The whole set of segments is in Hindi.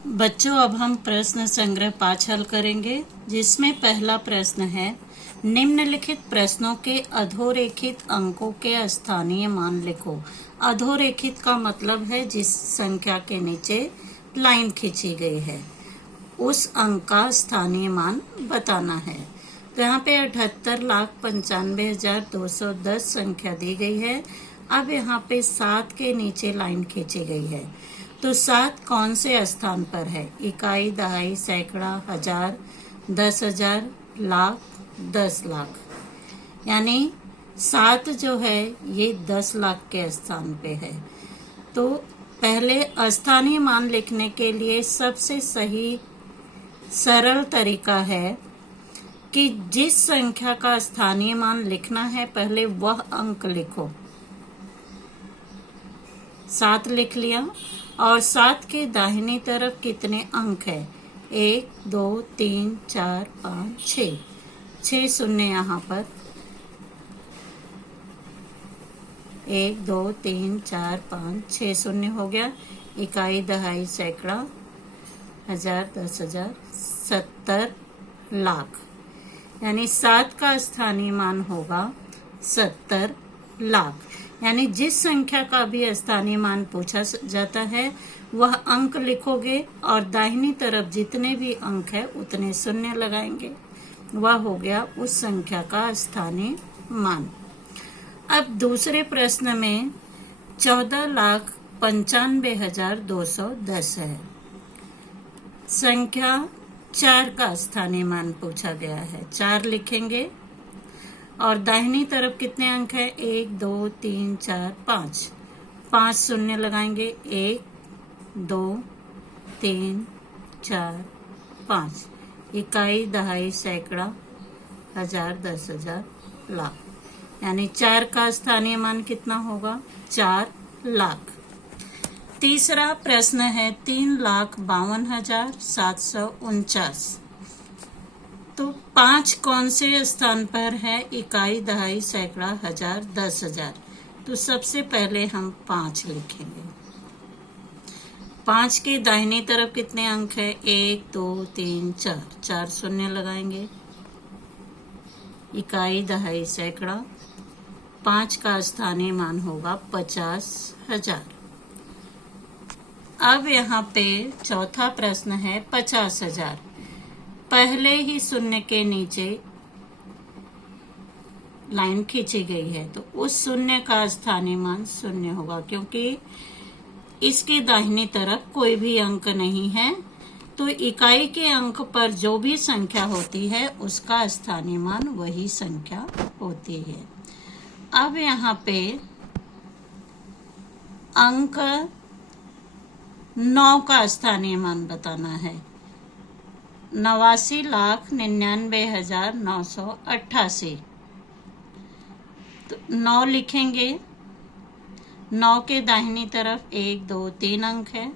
बच्चों, अब हम प्रश्न संग्रह 5 हल करेंगे, जिसमें पहला प्रश्न है निम्नलिखित प्रश्नों के अधोरेखित अंकों के स्थानीय मान लिखो। अधोरेखित का मतलब है जिस संख्या के नीचे लाइन खींची गई है उस अंक का स्थानीय मान बताना है। तो यहाँ पे 78,95,210 संख्या दी गई है। अब यहाँ पे 7 के नीचे लाइन खींची गई है, तो 7 कौन से स्थान पर है? इकाई, दहाई, सैकड़ा, हजार, 10,000, लाख, 10 लाख। यानी 7 जो है ये 10 लाख के स्थान पे है। तो पहले स्थानीय मान लिखने के लिए सबसे सही सरल तरीका है कि जिस संख्या का स्थानीय मान लिखना है पहले वह अंक लिखो। 7 लिख लिया और 7 के दाहिनी तरफ कितने अंक है? 1, 2, 3, 4, 5, 6। 6 शून्य यहाँ पर। 1, 2, 3, 4, 5, 6 शून्य हो गया। इकाई, दहाई, सैकड़ा, हजार, 10,000, 70 लाख। यानी 7 का स्थानीय मान होगा 70 लाख। यानी जिस संख्या का भी स्थानीय मान पूछा जाता है वह अंक लिखोगे और दाहिनी तरफ जितने भी अंक है उतने शून्य लगाएंगे। वह हो गया उस संख्या का स्थानीय मान। अब दूसरे प्रश्न में 14,95,210 है। संख्या 4 का स्थानीय मान पूछा गया है। 4 लिखेंगे और दाहिनी तरफ कितने अंक है? 1, 2, 3, 4, 5। 5 शून्य लगाएंगे। 1, 2, 3, 4, 5। इकाई, दहाई, सैकड़ा, हजार, 10,000, लाख। यानी 4 का स्थानीय मान कितना होगा? 4 लाख। तीसरा प्रश्न है 3,52,749। तो 5 कौन से स्थान पर है? इकाई, दहाई, सैकड़ा, हजार, 10,000। तो सबसे पहले हम 5 लिखेंगे। 5 के दाहिनी तरफ कितने अंक है? 1, 2, 3, 4। 4 शून्य लगाएंगे। इकाई, दहाई, सैकड़ा। 5 का स्थानीय मान होगा 50,000। अब यहाँ पे चौथा प्रश्न है 50,000। पहले ही शून्य के नीचे लाइन खींची गई है तो उस शून्य का स्थानीय मान शून्य होगा, क्योंकि इसकी दाहिनी तरफ कोई भी अंक नहीं है। तो इकाई के अंक पर जो भी संख्या होती है उसका स्थानीय मान वही संख्या होती है। अब यहाँ पे अंक 9 का स्थानीय मान बताना है। 89,99,988। तो 9 लिखेंगे। 9 के दाहिनी तरफ 1, 2, 3 अंक है।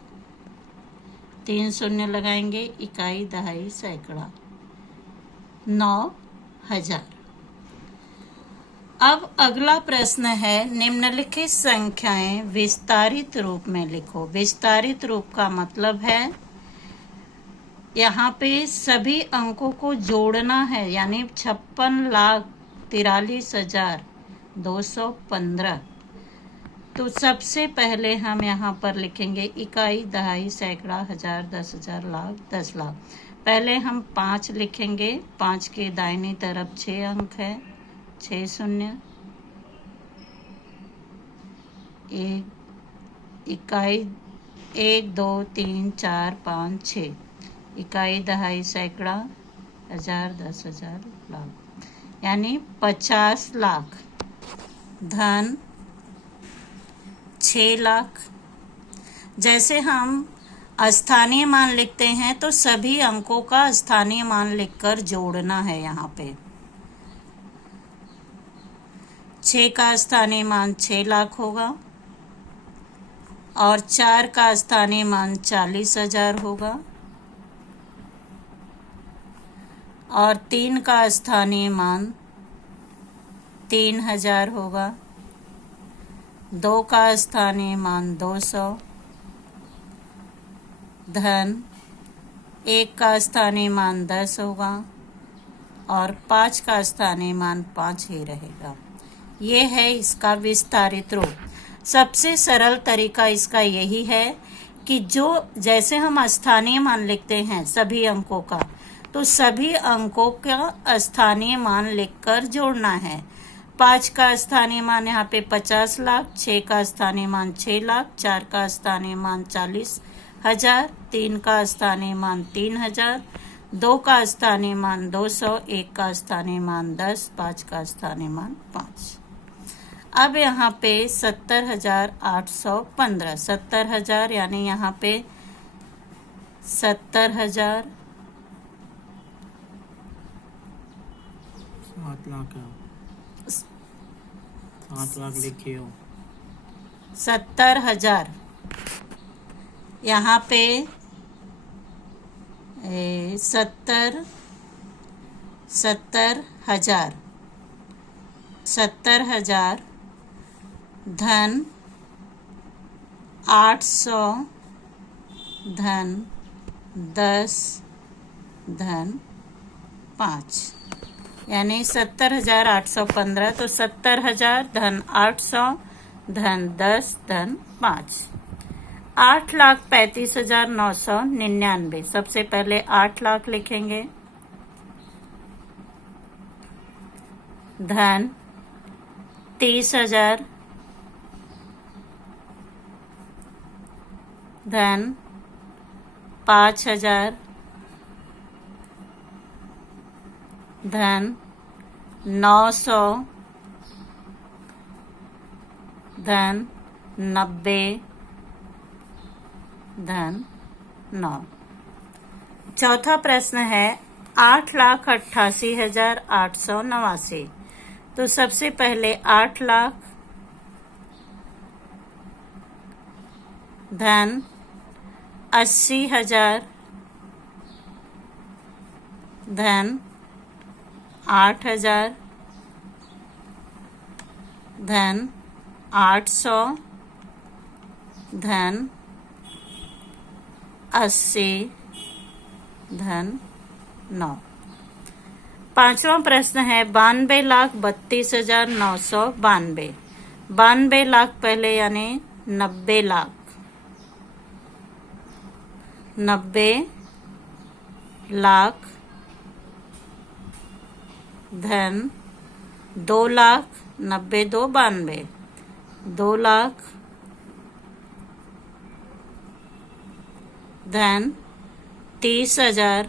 3 शून्य लगाएंगे। इकाई, दहाई, सैकड़ा, 9,000। अब अगला प्रश्न है निम्नलिखित संख्याएं विस्तारित रूप में लिखो। विस्तारित रूप का मतलब है यहाँ पे सभी अंकों को जोड़ना है, यानी 56,43,215। तो सबसे पहले हम यहाँ पर लिखेंगे इकाई, दहाई, सैकड़ा, हजार, 10,000, लाख, 10 लाख। पहले हम 5 लिखेंगे। 5 के दाहिनी तरफ 6 अंक है। 6 शून्य। 1 इकाई, 1, 2, 3, 4, 5, 6। इकाई, दहाई, सैकड़ा, हजार, 10,000, लाख। यानी 50 लाख। धन 6 लाख। जैसे हम स्थानीय मान लिखते हैं तो सभी अंकों का स्थानीय मान लिखकर जोड़ना है। यहाँ पे 6 का स्थानीय मान 6 लाख होगा और 4 का स्थानीय मान 40,000 होगा और 3 का स्थानीय मान 3,000 होगा। 2 का स्थानीय मान 200। धन 1 का स्थानीय मान 10 होगा और 5 का स्थानीय मान 5 ही रहेगा। ये है इसका विस्तारित रूप। सबसे सरल तरीका इसका यही है कि जो जैसे हम स्थानीय मान लिखते हैं सभी अंकों का, तो सभी अंकों का स्थानीय मान लिखकर जोड़ना है। 5 का स्थानीय मान यहाँ पे 50 लाख, 6 का स्थानीय मान 6 लाख, 4 का स्थानीय मान 40,000, 3 का स्थानीय मान 3,000, 2 का स्थानीय मान 200, 1 का स्थानीय मान 10, 5 का स्थानीय मान 5। अब यहाँ पे 70,815, 70,000 यानी यहाँ पे 70,000, 7 लाख है, 7 लाख लिखिए हो। 70,000 यहाँ पे 70,000, 70,000 धन 800 धन 10 धन 5 यानी 70,815। तो 70,000 धन 800 धन 10 धन 5, 8,35,999। सबसे पहले 8 लाख लिखेंगे, धन 30,000, धन 5,000, धन 900, धन 90, धन 9। चौथा प्रश्न है 8,88,889। तो सबसे पहले 8 लाख धन 80,000, धन 8,000, धन 800, धन 80, धन 9। पांचवा प्रश्न है 92,32,992। 92 लाख पहले यानी 90 लाख, 90 लाख धन 2 लाख, 90 2 92, 2 लाख धन 30,000,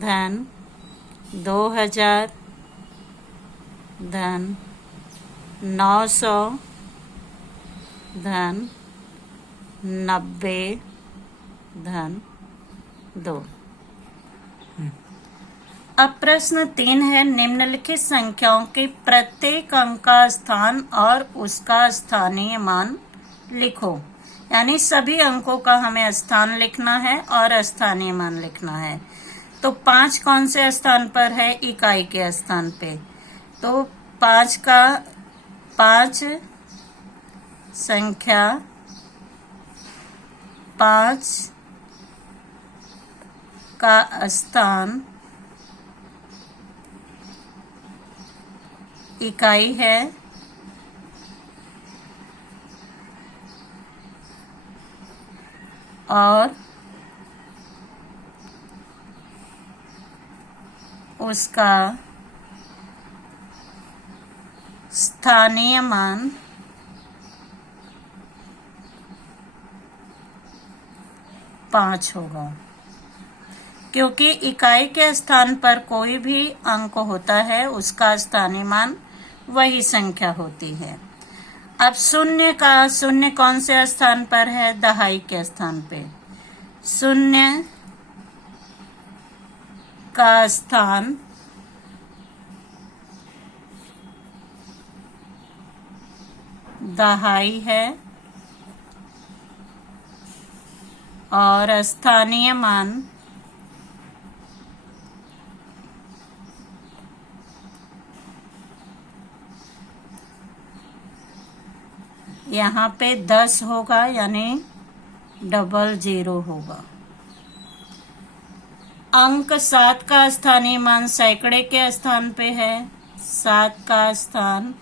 धन 2,000, धन 900, धन 90, धन 2। अब प्रश्न 3 है निम्नलिखित संख्याओं के प्रत्येक अंक का स्थान और उसका स्थानीय मान लिखो। यानी सभी अंकों का हमें स्थान लिखना है और स्थानीय मान लिखना है। तो 5 कौन से स्थान पर है? इकाई के स्थान पे। तो 5 संख्या 5 का स्थान इकाई है और उसका स्थानीय मान 5 होगा। क्योंकि इकाई के स्थान पर कोई भी अंक होता है उसका स्थानीय मान वही संख्या होती है। अब शून्य कौन से स्थान पर है? दहाई के स्थान पे। शून्य का स्थान दहाई है और स्थानीय मान यहाँ पे 10 होगा, यानी 00 होगा। अंक 7 का स्थानीय मान सैकड़े के स्थान पे है। 7 का स्थान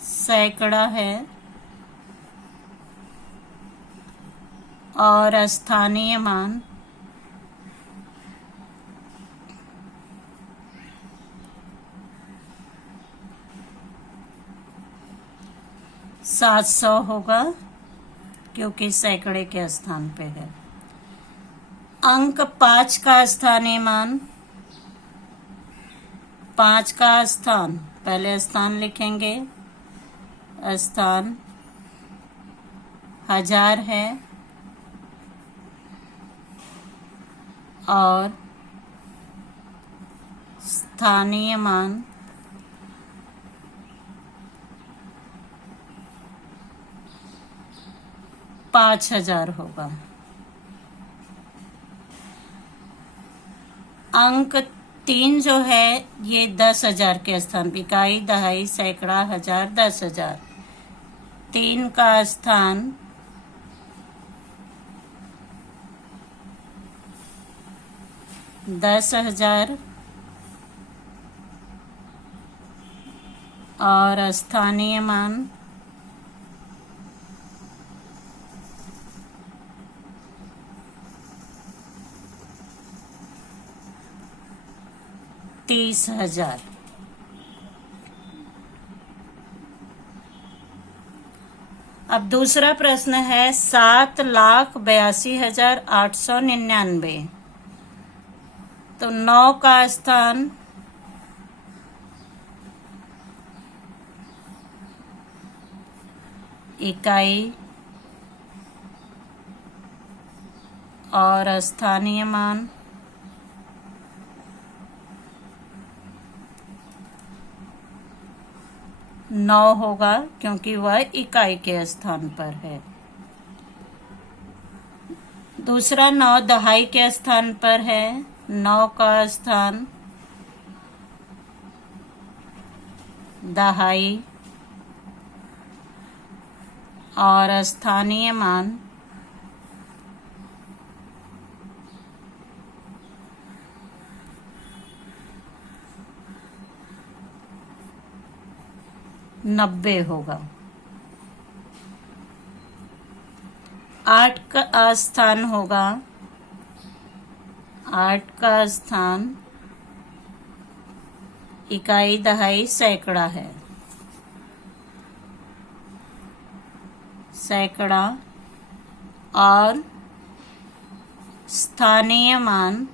सैकड़ा है और स्थानीय मान 700 होगा क्योंकि सैकड़े के स्थान पे है। अंक 5 का स्थानीय मान, 5 का स्थान, पहले स्थान लिखेंगे, स्थान 1000 है और स्थानीय मान 5000 होगा। अंक 3 जो है ये 10,000 के स्थान, इकाई, दहाई, सैकड़ा, हजार, 10,000। 3 का स्थान 10,000 और स्थानीय मान 30,000। अब दूसरा प्रश्न है 7,82,899। तो 9 का स्थान इकाई और स्थानीय मान 9 होगा क्योंकि वह इकाई के स्थान पर है। दूसरा 9 दहाई के स्थान पर है। 9 का स्थान दहाई और स्थानीय मान 90 होगा। 8 का स्थान होगा, 8 का स्थान इकाई, दहाई, सैकड़ा है। सैकड़ा और स्थानीय मान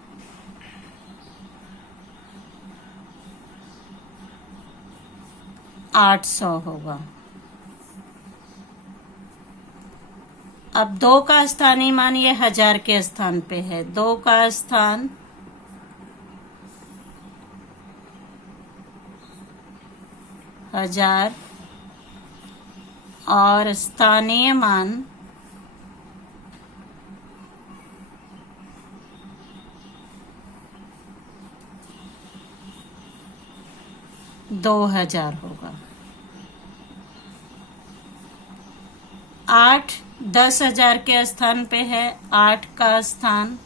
800 होगा। अब 2 का स्थानीय मान ये 1000 के स्थान पे है। 2 का स्थान हजार और स्थानीय मान 2000 होगा। 8 10,000 के स्थान पे है। 8 का स्थान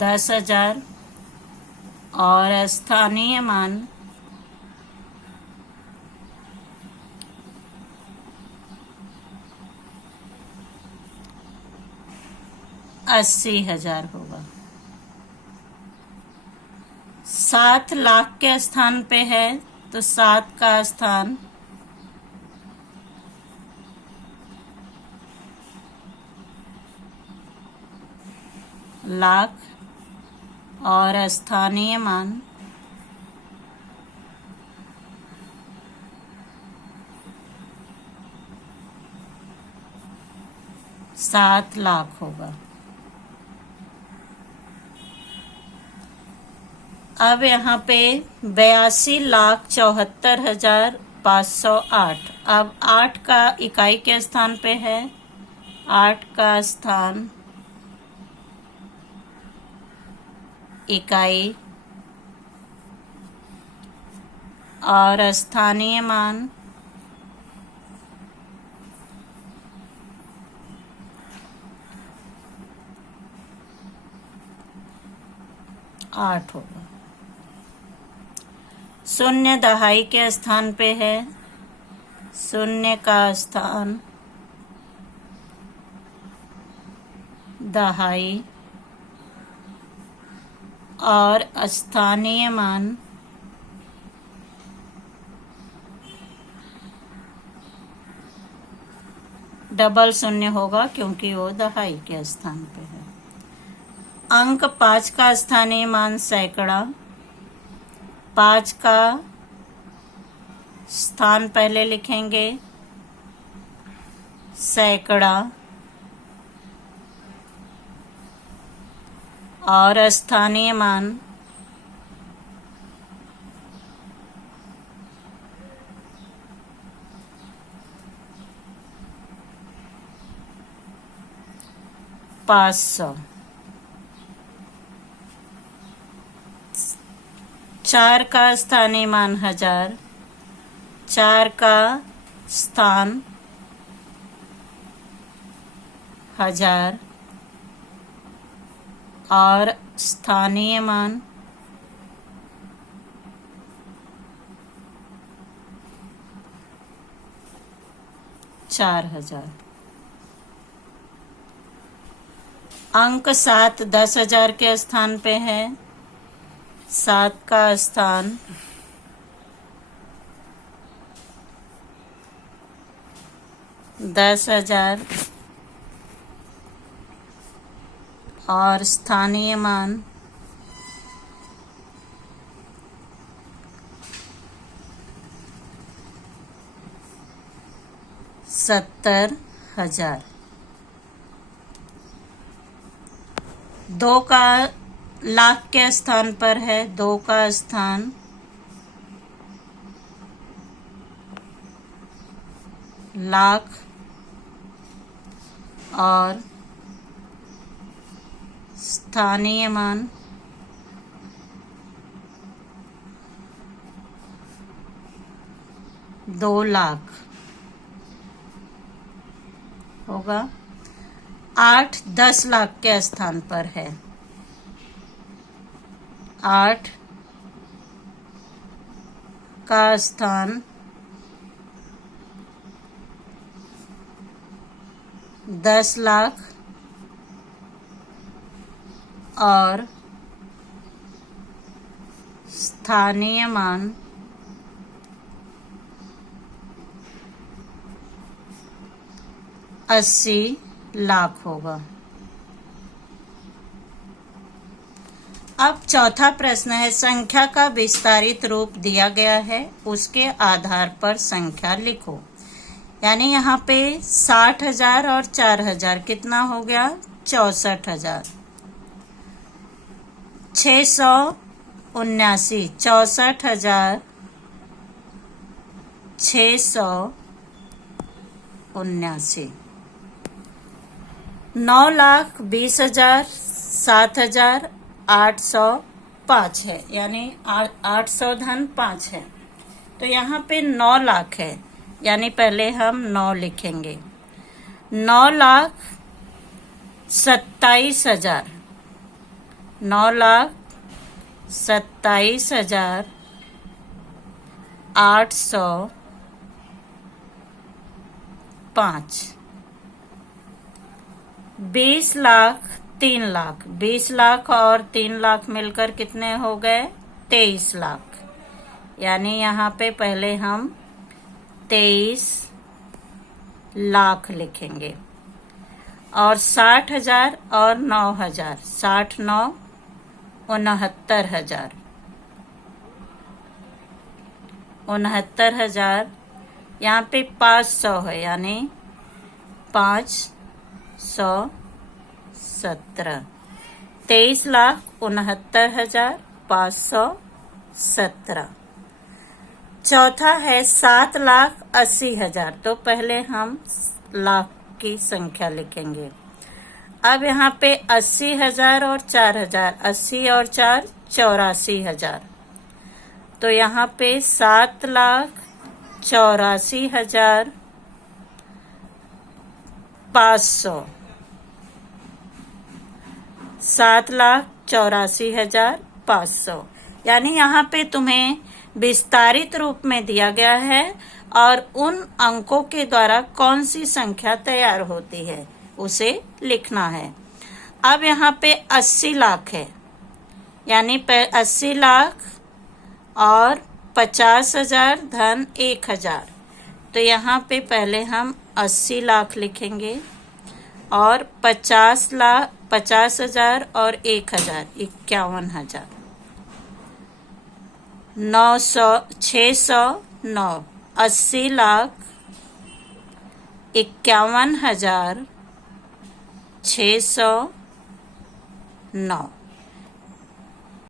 दस हजार और स्थानीय मान 80,000 होगा। 7 लाख के स्थान पे है तो 7 का स्थान लाख और स्थानीय मान 7 लाख होगा। अब यहाँ पे 82,74,508। अब 8 का इकाई के स्थान पे है। 8 का स्थान इकाई और स्थानीय मान 8 होगा। शून्य दहाई के स्थान पे है, शून्य का स्थान दहाई और स्थानीय मान डबल शून्य होगा क्योंकि वो दहाई के स्थान पे है। अंक 5 का स्थानीय मान सैकड़ा, 5 का स्थान पहले लिखेंगे सैकड़ा और स्थानीय मान पाँच सौ। 4 का स्थानीय मान 1000, 4 का स्थान 1000 और स्थानीय मान 4000। अंक 7 10,000 के स्थान पे है, 7 का स्थान 10,000 और स्थानीय मान 70,000। 2 का लाख के स्थान पर है, 2 का स्थान लाख और स्थानीय मान 2 लाख होगा। 8 10 लाख के स्थान पर है, 8 का स्थान 10 लाख और स्थानीय मान 80 लाख होगा। अब चौथा प्रश्न है, संख्या का विस्तारित रूप दिया गया है, उसके आधार पर संख्या लिखो। यानी यहाँ पे 60,000 और 4,000 कितना हो गया? 64,000। 679 64,679। 9,20,000 7,805 है, यानी 800 धन 5 है, तो यहाँ पे 9 लाख है, यानी पहले हम 9 लिखेंगे। 9,27,000 9,27,805। 20 लाख 3 लाख, 20 लाख और 3 लाख मिलकर कितने हो गए? 23 लाख। यानी यहाँ पे पहले हम 23 लाख लिखेंगे। और 60,000 और 9,000, 60 9 69,000। 69,000 यहाँ पे 500 है, यानी 517। 23,69,517। चौथा है 7,80,000, तो पहले हम लाख की संख्या लिखेंगे। अब यहाँ पे 80,000 और 4,000, 80 और 4 84,000, तो यहाँ पे 7,84,500, 7,84,500। यानी यहाँ पे तुम्हें विस्तारित रूप में दिया गया है और उन अंकों के द्वारा कौन सी संख्या तैयार होती है उसे लिखना है। अब यहाँ पे 80 लाख है, यानी 80 लाख और 50,000 धन 1,000, तो यहाँ पे पहले हम 80 लाख लिखेंगे और 50,000 और 1,000 51,000, 609, 80 लाख 51,609।